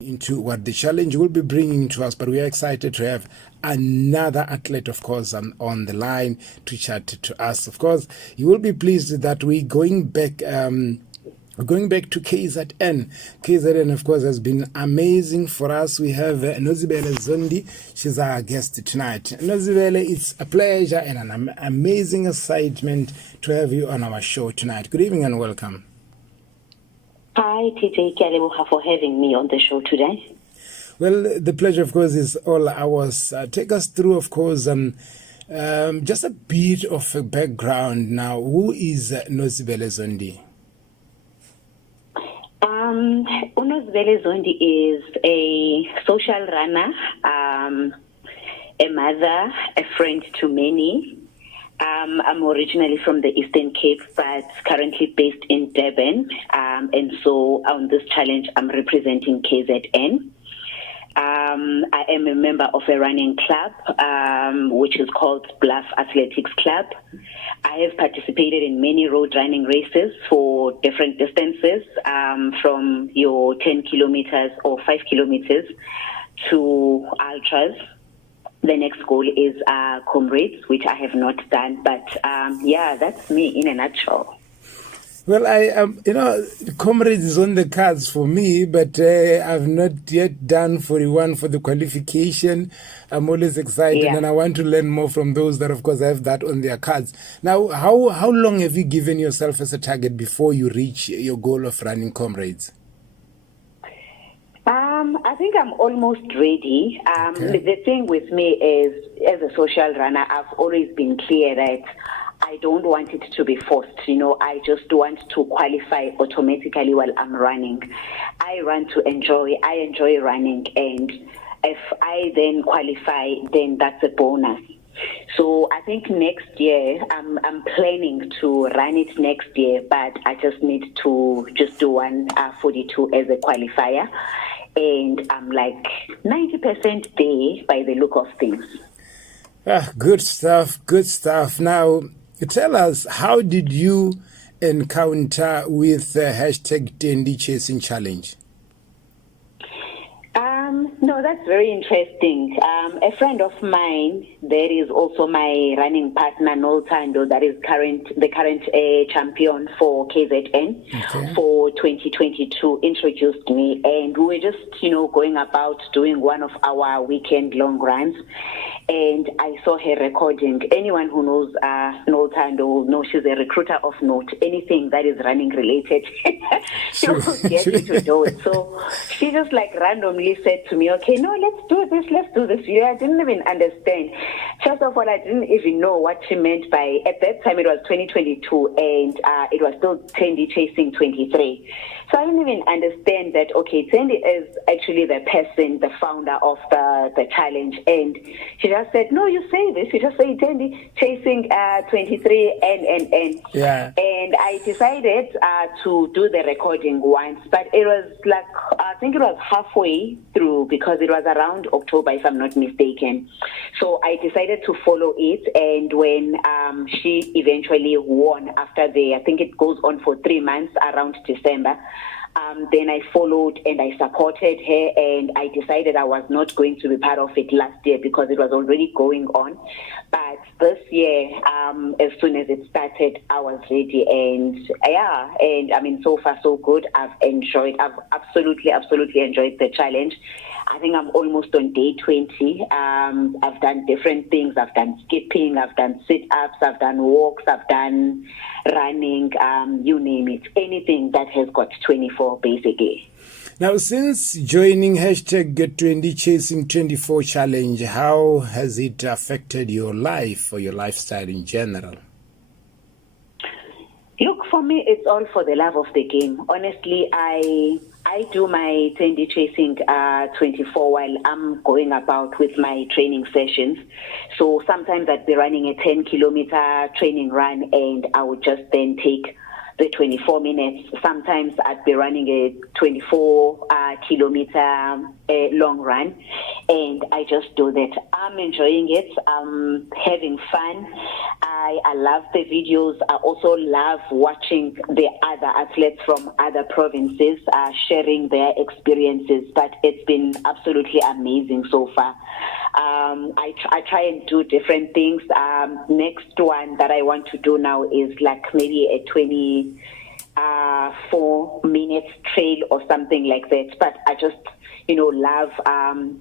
Into what the challenge will be bringing to us, but we are excited to have another athlete, of course, on the line to chat to us. Of course, you will be pleased that we're going back to KZN. KZN, of course, has been amazing for us. We have NOZIBELE Zondi. She's our guest tonight. NOZIBELE, it's a pleasure and an amazing excitement to have you on our show tonight. Good evening and welcome. Hi, TJ Kialebuha, for having me on the show today. Well, the pleasure, of course, is all ours. Take us through, of course, just a bit of a background now. Who is NOZIBELE Zondi? NOZIBELE Zondi is a social runner, a mother, a friend to many. I'm originally from the Eastern Cape, but currently based in Durban. And so on this challenge, I'm representing KZN. I am a member of a running club, which is called Bluff Athletics Club. I have participated in many road running races for different distances, from your 10 kilometers or 5 kilometers to ultras. The next goal is comrades, which I have not done. But yeah, that's me in a nutshell. Well, comrades is on the cards for me, but I've not yet done 41 for the qualification. I'm always excited, and I want to learn more from those that, of course, have that on their cards. Now, how long have you given yourself as a target before you reach your goal of running comrades? I think I'm almost ready. Okay. The thing with me is, as a social runner, I've always been clear that I don't want it to be forced. I just want to qualify automatically while I'm running. I run to enjoy. I enjoy running, and if I then qualify, then that's a bonus. So I think next year, I'm planning to run it next year, but I just need to just do 1:42 as a qualifier. And I'm like 90% there by the look of things. Good stuff, good stuff. Now, tell us, how did you encounter with hashtag Tendi Chasing Challenge? No, that's very interesting. A friend of mine, that is also my running partner, Noltando, that is the current champion for KZN for 2022, introduced me, and we were just, going about doing one of our weekend long runs, and I saw her recording. Anyone who knows Noltando will know she's a recruiter of note. Anything that is running related, she will get you to do it. So she just randomly said to me, okay, no, let's do this. I didn't even understand. First of all, I didn't even know what she meant by, at that time it was 2022, and it was still Tendi Chasing 23. So I didn't even understand that, okay, Tendi is actually the person, the founder of the challenge. And she just said, no, you say this. You just say Tendi Chasing 23 and. Yeah. And I decided to do the recording once, but it was I think it was halfway through, because it was around October, if I'm not mistaken. So I decided to follow it, and when she eventually won after I think it goes on for 3 months around December, then I followed and I supported her, and I decided I was not going to be part of it last year because it was already going on. But this year, as soon as it started, I was ready, and I mean, so far so good. I've absolutely enjoyed the challenge. I think I'm almost on day 20. I've done different things. I've done skipping, I've done sit-ups, I've done walks, I've done running, you name it. Anything that has got 24, basically. Now, since joining hashtag Tendi Chasing 24 challenge, how has it affected your life or your lifestyle in general? Look, for me, it's all for the love of the game. Honestly, I do my Tendi Chasing 24 while I'm going about with my training sessions. So sometimes I'd be running a 10-kilometer training run, and I would just then take the 24 minutes. Sometimes I'd be running a 24 kilometer long run, and I just do that. I'm enjoying it. I'm having fun. I love the videos. I also love watching the other athletes from other provinces sharing their experiences, but it's been absolutely amazing so far. I try and do different things. Next one that I want to do now is like maybe a 24 minutes trail or something like that. But I just, love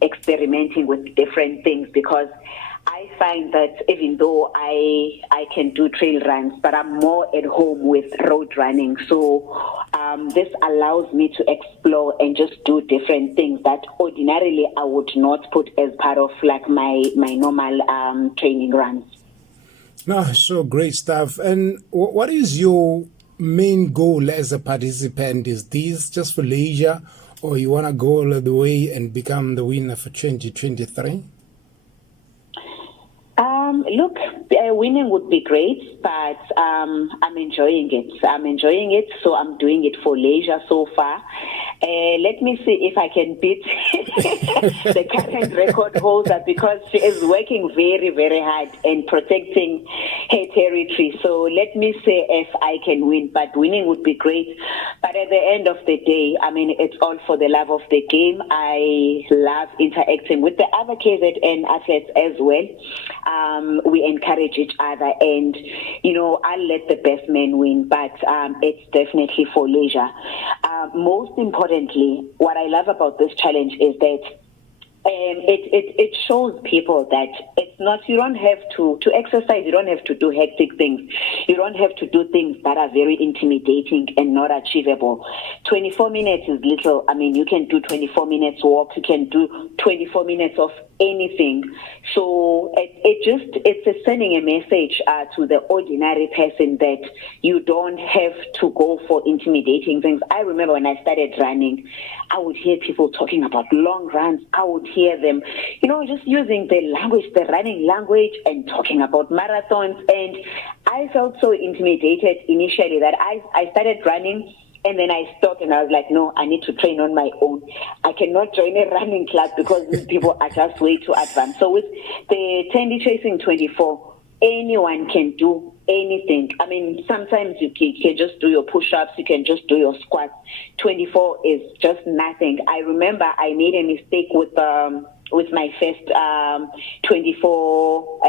experimenting with different things, because I find that even though I can do trail runs, but I'm more at home with road running. So this allows me to explore and just do different things that ordinarily I would not put as part of like my normal training runs. No, so great stuff. And what is your main goal as a participant? Is this just for leisure, or you want to go all the way and become the winner for 2023? Look, winning would be great, but I'm enjoying it. So I'm doing it for leisure so far. Let me see if I can beat the current record holder, because she is working very, very hard and protecting her territory. So let me see if I can win. But winning would be great. But at the end of the day, it's all for the love of the game. I love interacting with the other KZN athletes as well. We encourage each other, and I'll let the best man win, but it's definitely for leisure. Most importantly, what I love about this challenge is that it shows people that it's not, you don't have to exercise, you don't have to do hectic things, you don't have to do things that are very intimidating and not achievable. 24 minutes is little. You can do 24 minutes walk, you can do 24 minutes of anything. So it's sending a message to the ordinary person that you don't have to go for intimidating things. I remember when I started running, I would hear people talking about long runs. I would hear them, just using the language, the running language, and talking about marathons. And I felt so intimidated initially that I started running, and then I stopped, and I was like, no, I need to train on my own. I cannot join a running club because these people are just way too advanced. So with the Tandy Chasing 24, anyone can do anything. Sometimes you can just do your push-ups, you can just do your squats. 24 is just nothing. I remember I made a mistake with my first 24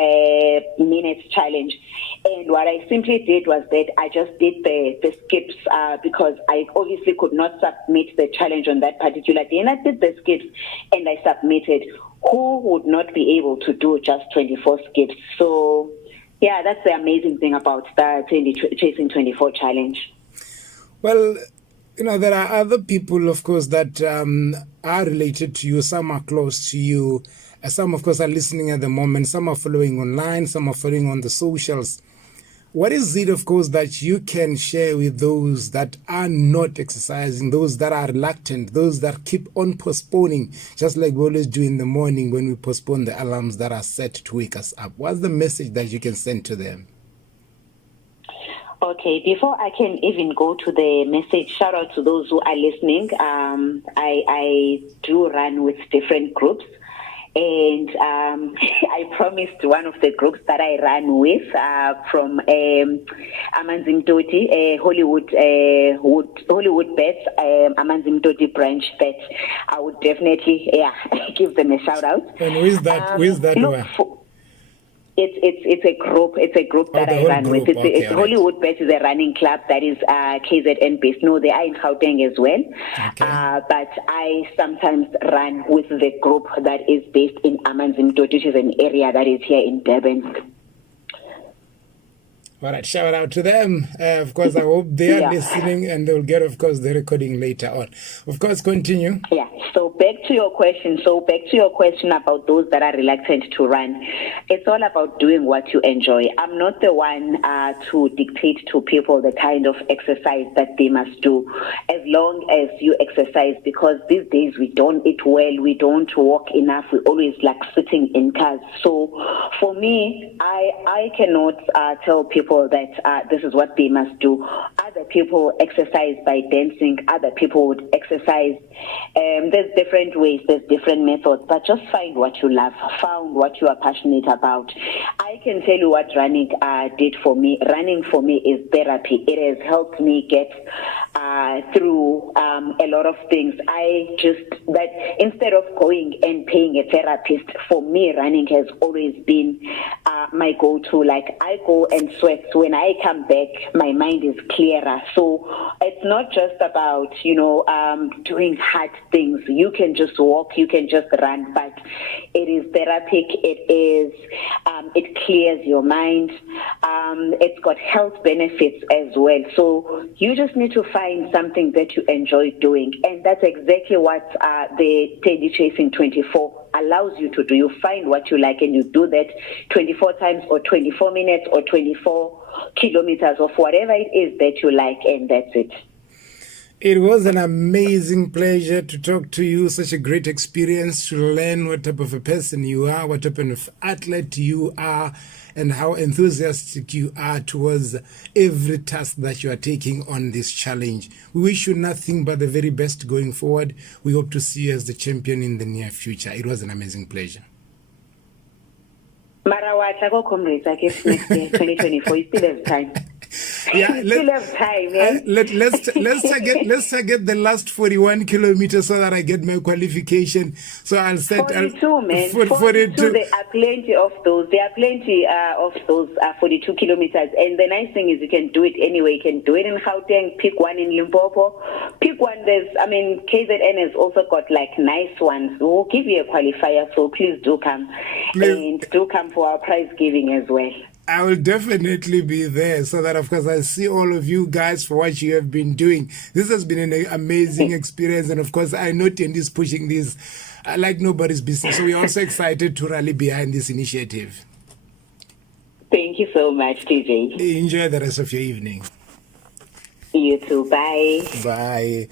minutes challenge. And what I simply did was that I just did the skips because I obviously could not submit the challenge on that particular day. And I did the skips and I submitted. Who would not be able to do just 24 skips? So, yeah, that's the amazing thing about the Chasing 24 challenge. Well, there are other people, of course, that are related to you. Some are close to you. Some, of course, are listening at the moment. Some are following online. Some are following on the socials. What is it, of course, that you can share with those that are not exercising, those that are reluctant, those that keep on postponing, just like we always do in the morning when we postpone the alarms that are set to wake us up? What's the message that you can send to them? Okay, before I can even go to the message, shout out to those who are listening. I do run with different groups. And I promised one of the groups that I ran with from Amanzimtoti, Hollywood Bets, Amanzimtoti branch, that I would definitely give them a shout out. And who is that? Who is that one? It's a group. It's a group that I run with. It's Hollywood Bet is a running club that is KZN based. No, they are in Gauteng as well. Okay. But I sometimes run with the group that is based in Amanzimtoti, which is an area that is here in Durban. All right, shout out to them. Of course, I hope they are listening, and they'll get, of course, the recording later on. Of course, continue. Yeah. So back to your question. About those that are reluctant to run. It's all about doing what you enjoy. I'm not the one to dictate to people the kind of exercise that they must do, as long as you exercise, because these days we don't eat well, we don't walk enough, we always like sitting in cars. So for me, I cannot tell people that this is what they must do. Other people exercise by dancing, other people would exercise. There's different ways, there's different methods, but just find what you love, find what you are passionate about. I can tell you what running did for me. Running for me is therapy. It has helped me get through a lot of things. Instead of going and paying a therapist, for me, running has always been my go-to. Like, I go and sweat. So when I come back, my mind is clearer. So it's not just about, doing hard things. You can just walk, you can just run, but it is therapeutic. It clears your mind. It's got health benefits as well. So you just need to find something that you enjoy doing. And that's exactly what the Teddy Chasing 24 allows you to do. You find what you like and you do that 24 times or 24 minutes or 24 kilometers of whatever it is that you like, and that's it. It was an amazing pleasure to talk to you. Such a great experience to learn what type of a person you are, what type of athlete you are, and how enthusiastic you are towards every task that you are taking on this challenge. We wish you nothing but the very best going forward. We hope to see you as the champion in the near future. It was an amazing pleasure. Marawata go comrades, I guess next year, 2024, you still have time. Yeah, still have time, eh? Let's target the last 41 kilometers so that I get my qualification. So I'll set 42, man. 42. There are plenty of those. 42 kilometers. And the nice thing is you can do it anyway. You can do it in Gauteng, pick one in Limpopo. Pick one. KZN has also got like nice ones. We'll give you a qualifier, so please do come. And do come for our prize giving as well. I will definitely be there so that, of course, I see all of you guys for what you have been doing. This has been an amazing experience. And, of course, I know Tendi is pushing this like nobody's business. So we're also excited to rally behind this initiative. Thank you so much, TJ. Enjoy the rest of your evening. You too. Bye. Bye.